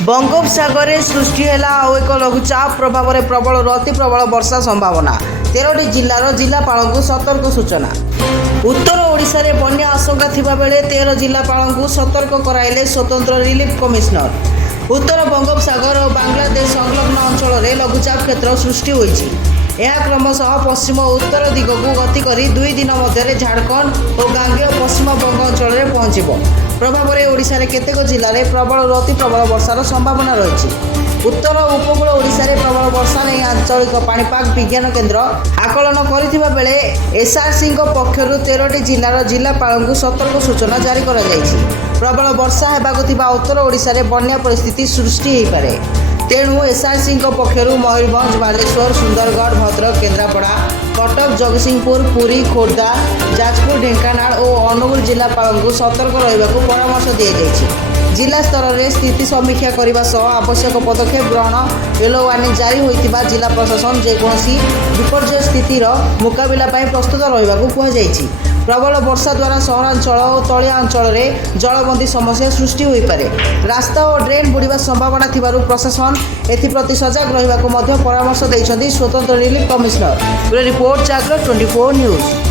बंगोपसागर सृष्टि है आउ एक लघुचाप प्रभाव में प्रबल अति प्रबल वर्षा संभावना 13टी जिलार जिलापाल को सतर्क सूचना। उत्तर ओडिशा रे बन्या आशंका थिबा बेले 13 जिलापाल को सतर्क कराइले स्वतंत्र रिलीफ कमिशनर। उत्तर बंगोपसागर और बांग्लादेश संलग्न अंचल में लघुचाप क्षेत्र सृष्टि होइछि। यह क्रमशः पश्चिम और उत्तर दिग को गति कर 2 दिन मध्य झारखंड और गांगेय पश्चिम बंग अंचल में पहुंचब। प्रभाव में ओडिशा रे केतेक जिले में प्रबल अति प्रबल वर्षार संभावना रही। उत्तर और उपकूल ओडिशा रे प्रबल वर्षा नहीं आंचलिक पाणीपाग विज्ञान केन्द्र आकलन करथिबा बेले एसआरसी पक्षर 13टी जिलार जिलापाल को सतर्क सूचना जारी करा जायछि। प्रबल वर्षा हेबाकु थिबा उत्तर ओडिशा रे बन्या परिस्थिति सृष्टि हो पारे। तेणु एसआरसी पक्षर मयूरभंज बालेश्वर सुंदरगढ़ भद्रक केन्द्रापड़ा कटक जगतसिंहपुर पुरी खोर्धा जाजपुर ढेंकानाल और अनुगुल जिलापाल को सतर्क रहिबाकु परामर्श दिया जायछि। जिला स्तर में स्थिति समीक्षा करने सह आवश्यक पदक्षेप ग्रहण येलो वार्निंग जारी होता जिला प्रशासन जेकोसी विपर्यय स्थितिर मुकाबला प्रस्तुत रहिबाकु कहुଯାଇଛି। प्रबल वर्षा द्वारा सहरांचल और तलिया अंचल में जलबंदी समस्या सृष्टि हो पारे। रास्ता और ड्रेन बुड़ीबा संभावना थिबारु प्रशासन एथिप्रति सजग रहिबाकु मध्य परामर्श दैछन्ति स्वतंत्र रिलीफ कमिशनर। रिपोर्ट जागरण 24 न्यूज।